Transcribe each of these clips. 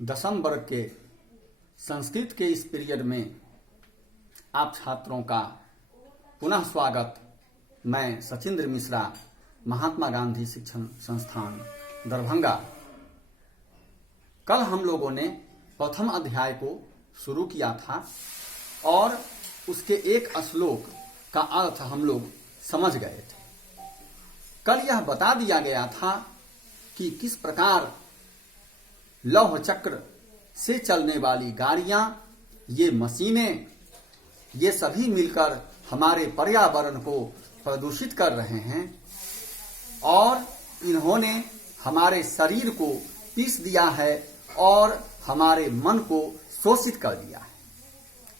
10वीं वर्ग के संस्कृत के इस पीरियड में आप छात्रों का पुनः स्वागत। मैं सचिंद्र मिश्रा, महात्मा गांधी शिक्षण संस्थान दरभंगा। कल हम लोगों ने प्रथम अध्याय को शुरू किया था और उसके एक श्लोक का अर्थ हम लोग समझ गए थे। कल यह बता दिया गया था कि किस प्रकार लौह चक्र से चलने वाली गाड़ियां, ये मशीनें, ये सभी मिलकर हमारे पर्यावरण को प्रदूषित कर रहे हैं और इन्होंने हमारे शरीर को पीस दिया है और हमारे मन को शोषित कर दिया है।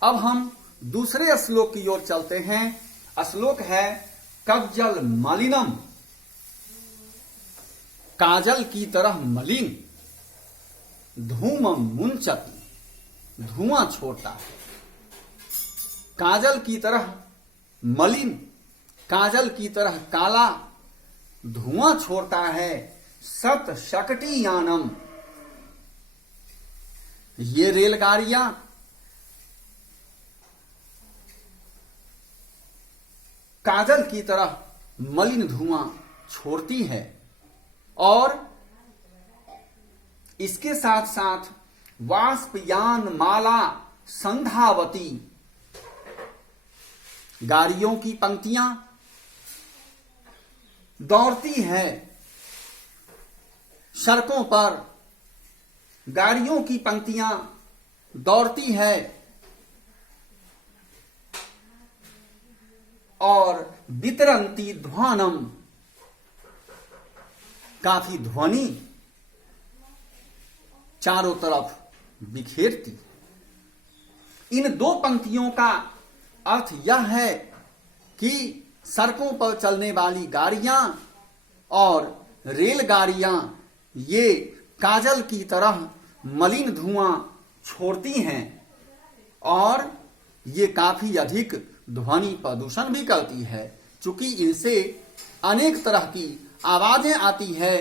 अब हम दूसरे श्लोक की ओर चलते हैं। श्लोक है कज्जल मलिनम, काजल की तरह मलिन, धूमम मुंचति, धुआं छोड़ता है। काजल की तरह मलिन, काजल की तरह काला, धुआं छोड़ता है। सत शकटी यानम, ये रेलगाड़ियां काजल की तरह मलिन धुआं छोड़ती है और इसके साथ साथ वाष्पयान माला संधावती, गाड़ियों की पंक्तियां दौड़ती है सड़कों पर, गाड़ियों की पंक्तियां दौड़ती है और वितरंती ध्वानम, काफी ध्वनि चारों तरफ बिखेरती। इन दो पंक्तियों का अर्थ यह है कि सड़कों पर चलने वाली गाड़ियां और रेलगाड़ियां ये काजल की तरह मलिन धुआं छोड़ती हैं और ये काफी अधिक ध्वनि प्रदूषण भी करती है। चूंकि इनसे अनेक तरह की आवाजें आती है,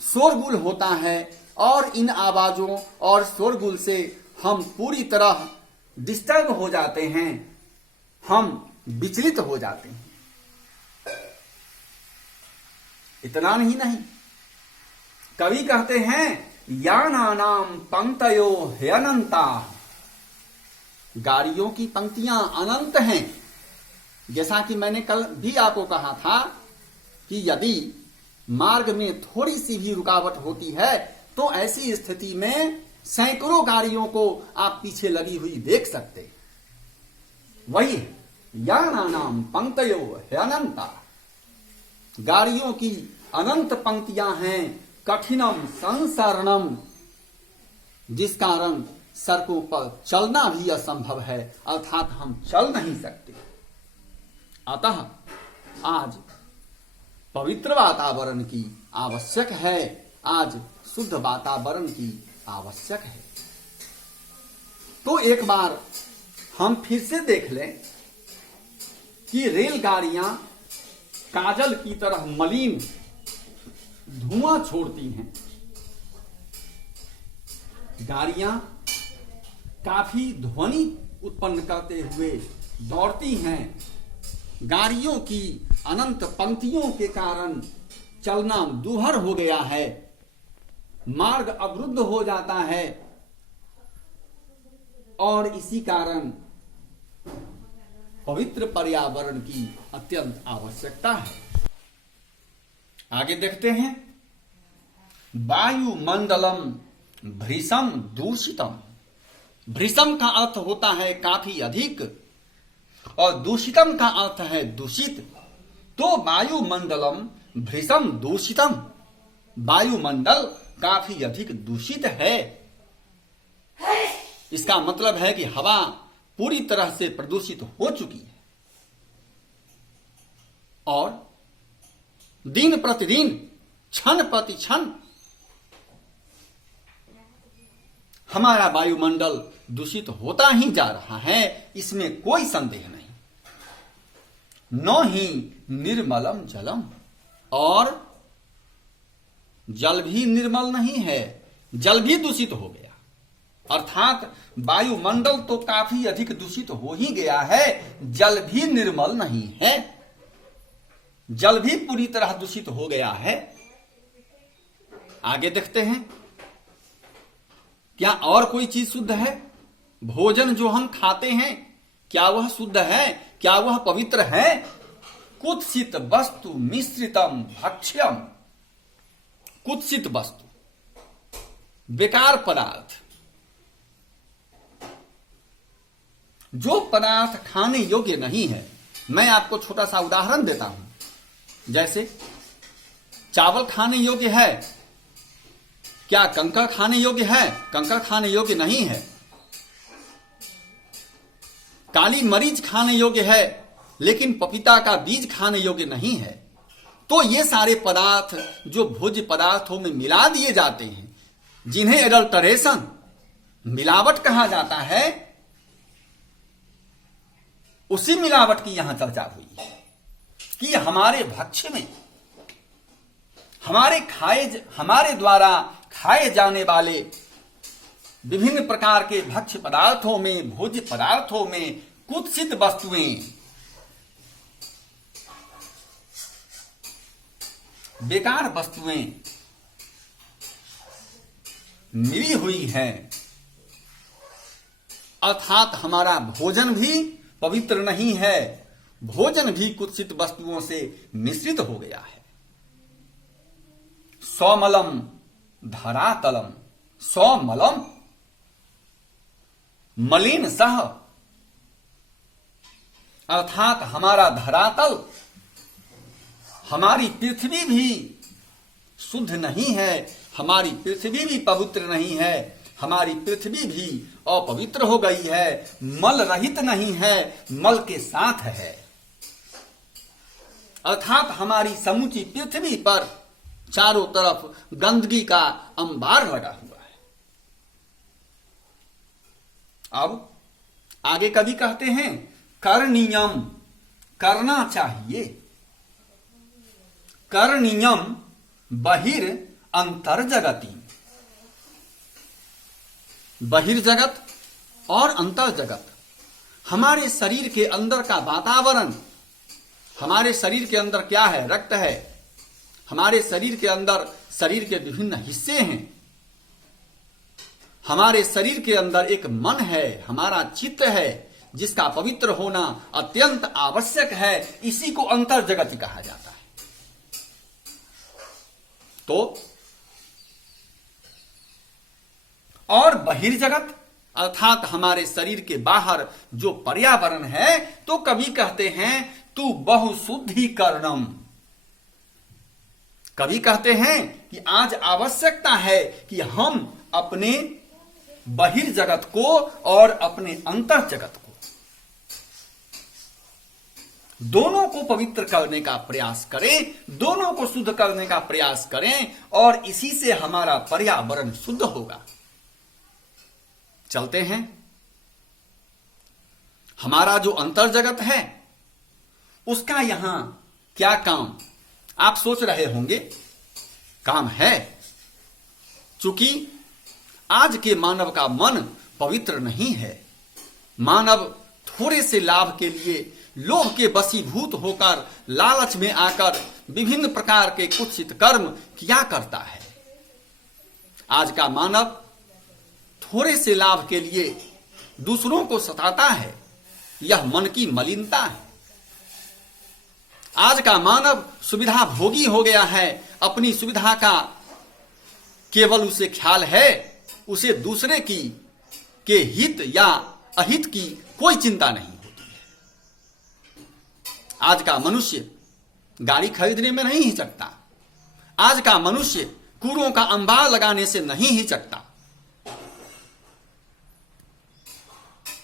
शोरगुल होता है और इन आवाजों और शोरगुल से हम पूरी तरह डिस्टर्ब हो जाते हैं, हम विचलित हो जाते हैं। इतना ही नहीं, कवि कहते हैं यानानाम पंक्तयो ह्यनंता, गाड़ियों की पंक्तियां अनंत हैं। जैसा कि मैंने कल भी आपको कहा था कि यदि मार्ग में थोड़ी सी भी रुकावट होती है तो ऐसी स्थिति में सैकड़ों गाड़ियों को आप पीछे लगी हुई देख सकते। वही यानानाम पंक्तयो ह्यनंता, गाड़ियों की अनंत पंक्तियां हैं। कठिनम संसरणम, जिस कारण सड़कों पर चलना भी असंभव है, अर्थात हम चल नहीं सकते। अतः आज पवित्र वातावरण की आवश्यक है, आज शुद्ध वातावरण की आवश्यक है। तो एक बार हम फिर से देख लें कि रेलगाड़ियां काजल की तरह मलिन धुआं छोड़ती हैं, गाड़ियां काफी ध्वनि उत्पन्न करते हुए दौड़ती हैं, गाड़ियों की अनंत पंक्तियों के कारण चलना दूभर हो गया है, मार्ग अवरुद्ध हो जाता है और इसी कारण पवित्र पर्यावरण की अत्यंत आवश्यकता है। आगे देखते हैं, वायुमंडलम भृशम दूषितम। भृशम का अर्थ होता है काफी अधिक और दूषितम का अर्थ है दूषित। तो वायुमंडलम भृशम दूषितम, वायुमंडल काफी अधिक दूषित है। इसका मतलब है कि हवा पूरी तरह से प्रदूषित हो चुकी है और दिन प्रतिदिन, क्षण प्रति क्षण हमारा वायुमंडल दूषित होता ही जा रहा है, इसमें कोई संदेह नहीं। न ही निर्मलम जलम, और जल भी निर्मल नहीं है, जल भी दूषित हो गया, अर्थात वायुमंडल तो काफी अधिक दूषित हो ही गया है, जल भी निर्मल नहीं है, जल भी पूरी तरह दूषित हो गया है। आगे देखते हैं, क्या और कोई चीज शुद्ध है? भोजन जो हम खाते हैं क्या वह शुद्ध है? क्या वह पवित्र है? कुत्सित वस्तु मिश्रितम भक्ष्यम, कुत्सित वस्तु, बेकार पदार्थ, जो पदार्थ खाने योग्य नहीं है। मैं आपको छोटा सा उदाहरण देता हूं। जैसे चावल खाने योग्य है, क्या कंकड़ खाने योग्य है? कंकड़ खाने योग्य नहीं है। काली मरीच खाने योग्य है, लेकिन पपीता का बीज खाने योग्य नहीं है। तो ये सारे पदार्थ जो भोज्य पदार्थों में मिला दिए जाते हैं, जिन्हें एडल्टरेशन, मिलावट कहा जाता है, उसी मिलावट की यहां चर्चा हुई है कि हमारे भक्ष्य में, हमारे द्वारा खाए जाने वाले विभिन्न प्रकार के भक्ष्य पदार्थों में, भोज्य पदार्थों में कुत्सित वस्तुएं, बेकार वस्तुएं मिली हुई हैं। अर्थात हमारा भोजन भी पवित्र नहीं है, भोजन भी कुत्सित वस्तुओं से मिश्रित हो गया है। सौमलम धरातलम, सौमलम मलिन सह, अर्थात हमारा धरातल, हमारी पृथ्वी भी शुद्ध नहीं है, हमारी पृथ्वी भी पवित्र नहीं है, हमारी पृथ्वी भी अपवित्र हो गई है, मल रहित नहीं है, मल के साथ है। अर्थात हमारी समूची पृथ्वी पर चारों तरफ गंदगी का अंबार लगा हुआ है। अब आगे कवि कहते हैं, करणीयम, करना चाहिए, करणीयम बहिर अंतर्जगति, बहिर्जगत और अंतर्जगत, हमारे शरीर के अंदर का वातावरण, हमारे शरीर के अंदर क्या है? रक्त है, हमारे शरीर के अंदर शरीर के विभिन्न हिस्से हैं, हमारे शरीर के अंदर एक मन है, हमारा चित्त है, जिसका पवित्र होना अत्यंत आवश्यक है। इसी को अंतर्जगत कहा जाता है। तो और बहिर्जगत अर्थात हमारे शरीर के बाहर जो पर्यावरण है, तो कवि कहते हैं तू बहुशुद्धिकरणम, कवि कहते हैं कि आज आवश्यकता है कि हम अपने बहिर्जगत को और अपने अंतर जगत को, दोनों को पवित्र करने का प्रयास करें, दोनों को शुद्ध करने का प्रयास करें, और इसी से हमारा पर्यावरण शुद्ध होगा। चलते हैं, हमारा जो अंतर जगत है उसका यहां क्या काम, आप सोच रहे होंगे। काम है, चूंकि आज के मानव का मन पवित्र नहीं है, मानव थोड़े से लाभ के लिए लोभ के वशीभूत होकर, लालच में आकर विभिन्न प्रकार के कुत्सित कर्म किया करता है। आज का मानव थोड़े से लाभ के लिए दूसरों को सताता है, यह मन की मलिनता है। आज का मानव सुविधा भोगी हो गया है, अपनी सुविधा का केवल उसे ख्याल है, उसे दूसरे के हित या अहित की कोई चिंता नहीं होती है। आज का मनुष्य गाड़ी खरीदने में नहीं हिचकता, आज का मनुष्य कूड़ों का अंबार लगाने से नहीं हिचकता,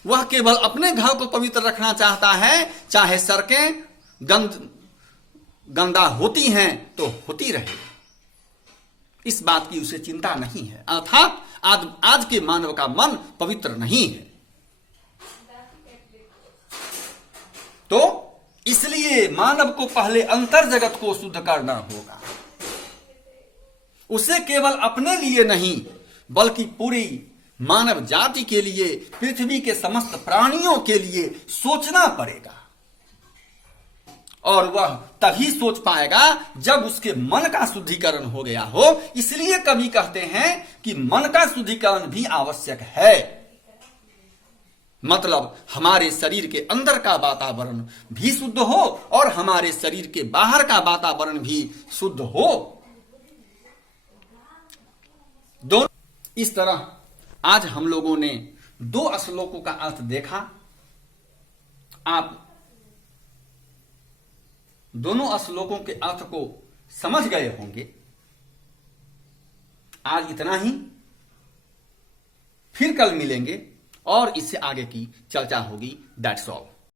वह केवल अपने घर को पवित्र रखना चाहता है, चाहे सड़कें गंदा होती हैं तो होती रहे, इस बात की उसे चिंता नहीं है। अर्थात आज के मानव का मन पवित्र नहीं है। तो इसलिए मानव को पहले अंतर जगत को शुद्ध करना होगा। उसे केवल अपने लिए नहीं, बल्कि पूरी मानव जाति के लिए, पृथ्वी के समस्त प्राणियों के लिए सोचना पड़ेगा। और वह तभी सोच पाएगा जब उसके मन का शुद्धिकरण हो गया हो। इसलिए कवि कहते हैं कि मन का शुद्धिकरण भी आवश्यक है। मतलब हमारे शरीर के अंदर का वातावरण भी शुद्ध हो और हमारे शरीर के बाहर का वातावरण भी शुद्ध हो। दोनों इस तरह आज हम लोगों ने 2 श्लोकों का अर्थ देखा। आप दोनों श्लोकों के अर्थ को समझ गए होंगे। आज इतना ही, फिर कल मिलेंगे और इससे आगे की चर्चा होगी। That's all.